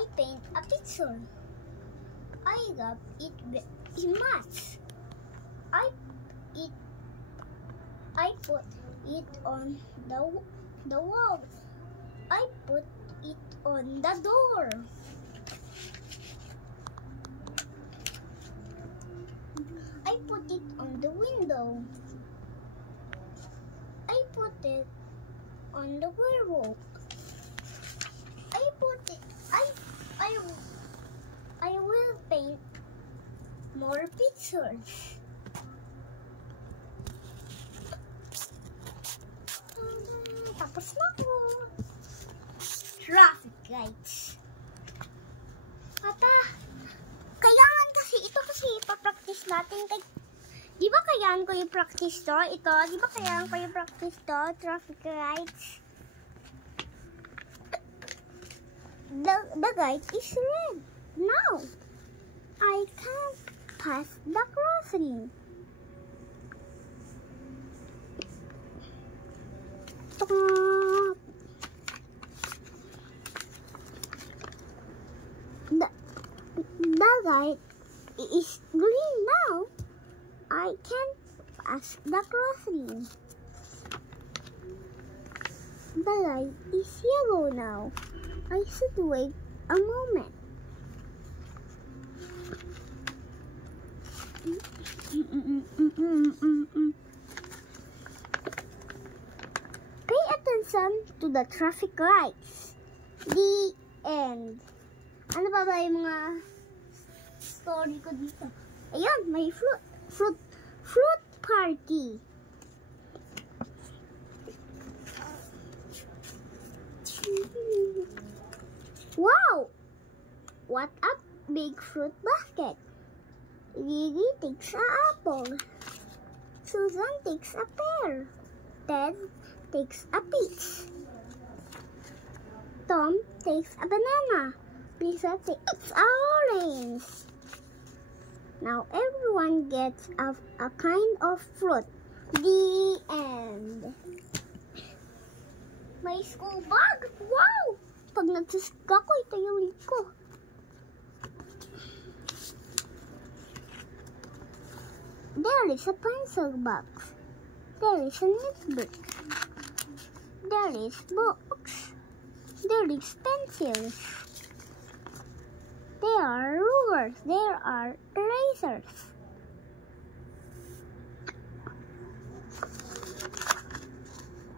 I paint a picture. I rub it in math. I put it on the wall. I put it on the door. I put it on the window. I put it on the wardrobe. I will paint more pictures. Tapos na po. Traffic lights. Kailangan kasi ito kasi ipapractice natin. Di ba kailangan ko yung practice to? Ito, di ba kailangan ko yung practice to? Traffic lights. The light is red. Now, I can't pass the crossing. The light is green now. I can't pass the crossing. The light is yellow now. I should wait a moment. Pay attention to the traffic lights. The end. Ano ba yung mga story ko dito? Ayan, may fruit party. Wow! What a big fruit basket. Lily takes an apple. Susan takes a pear. Ted takes a peach. Tom takes a banana. Lisa takes an orange. Now everyone gets a kind of fruit. The end. May school bag. Wow! Pag nagsisga ko, ito yung link ko. There is a pencil box. There is a notebook. There is books. There is pencils. There are rulers. There are erasers.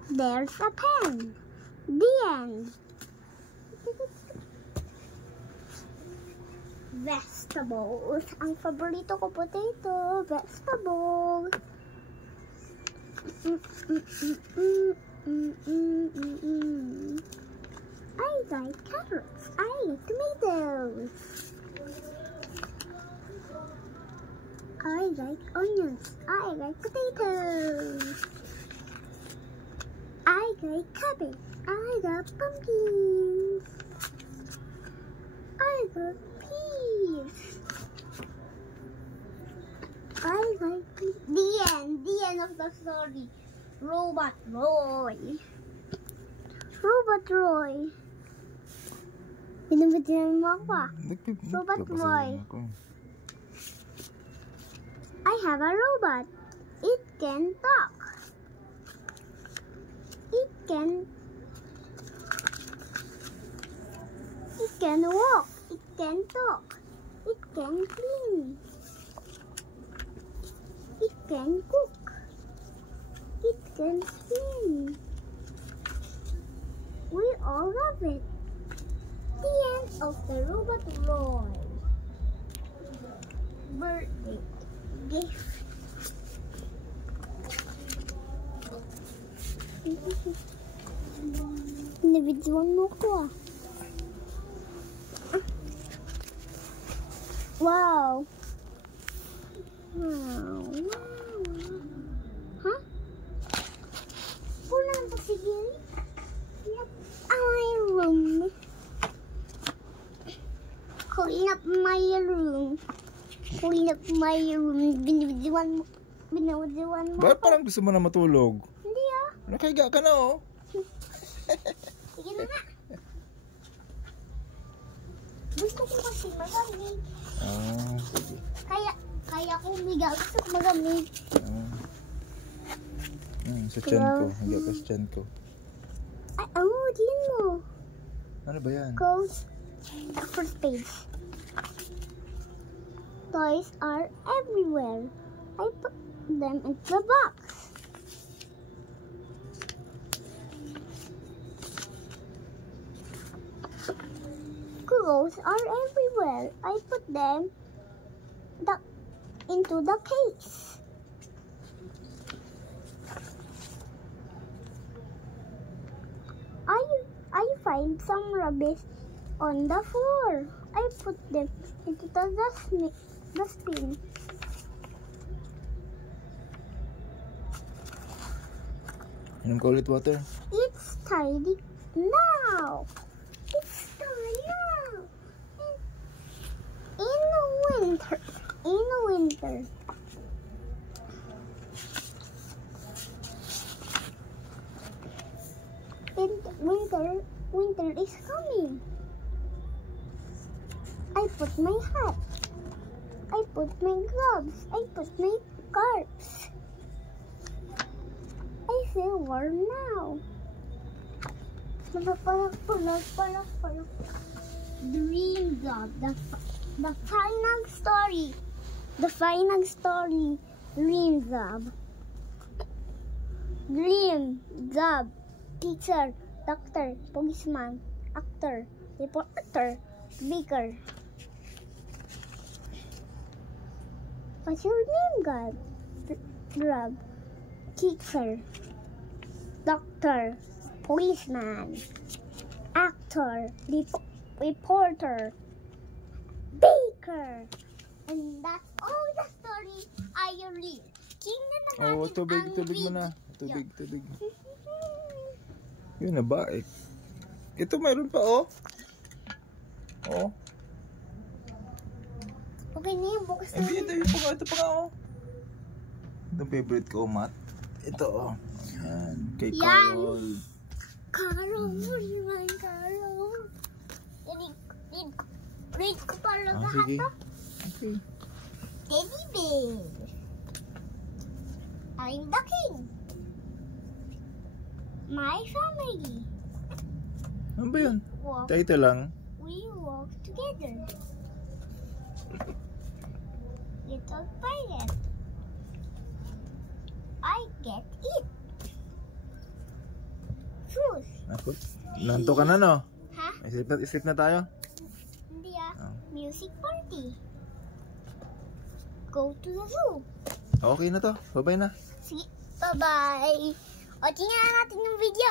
There's a pen. The end. Vegetables. Ang paborito ko, potato. Vegetables. I like carrots. I like tomatoes. I like onions. I like potatoes. I like cabbage. I got pumpkins. I got peas. I like the end. The end of the story. Robot Roy. Robot Roy. Binibigyan mo ako ah. Robot Roy. I have a robot. It can talk. It can walk. It can talk. It can clean. It can cook. It can swim. We all love it. The end of the Robot Roy birthday gift. Nabidyoan mo ko ah. Wow. Wow. Huh? Pulang pa sige. Yep. My room. Clean up my room. Clean up my room. Binibidyoan mo. Bakit parang gusto mo na matulog? Hindi ah. Nakahiga ka na oh. Sige na nga. Gusto ko kasi magamit. Ah, sige. Kaya ko umiga. Gusto ko magamit. Sa tiyan ko. Hindi ako sa tiyan ko. Ay, din mo. Ano ba yan? Goes first page. Toys are everywhere. I put them into the box. Clothes are everywhere. I put them into the case. I find some rubbish on the floor. I put them into the dustbin. Inom ka ulit water? It's tidy now. It's tidy now. In the winter. Winter is coming. I put my hat. I put my gloves. I put my scarves. I feel warm now. Dream Job. The final story. The final story. Dream Job. Dream Job. Teacher, doctor, policeman, actor, reporter, baker. What's your name, God? Rob. Teacher, doctor, policeman, actor, reporter, baker. And that's all the story I read. Tingnan na natin tubig ang mo na. Tubig. Yun na ba eh. Ito mayroon pa oh. Oh. Okay na yun, bukas na. Ito pa nga oh. Ito favorite ko, Matt. Ito oh. Yan. Kay Carol. Carol. Read ko pala lahat sige. to. Okay. Teddy bear. I'm the king. My family. Ano ba yun? Walk. Ito lang. We walk together. Little pirate. I get it. Fruit. Nanto ka na no? Ha? Isip na tayo? Hindi ah. Oh. Music party. Go to the zoo. Okay na to. Bye-bye na. Sige. Bye-bye. O, tingnan natin yung video.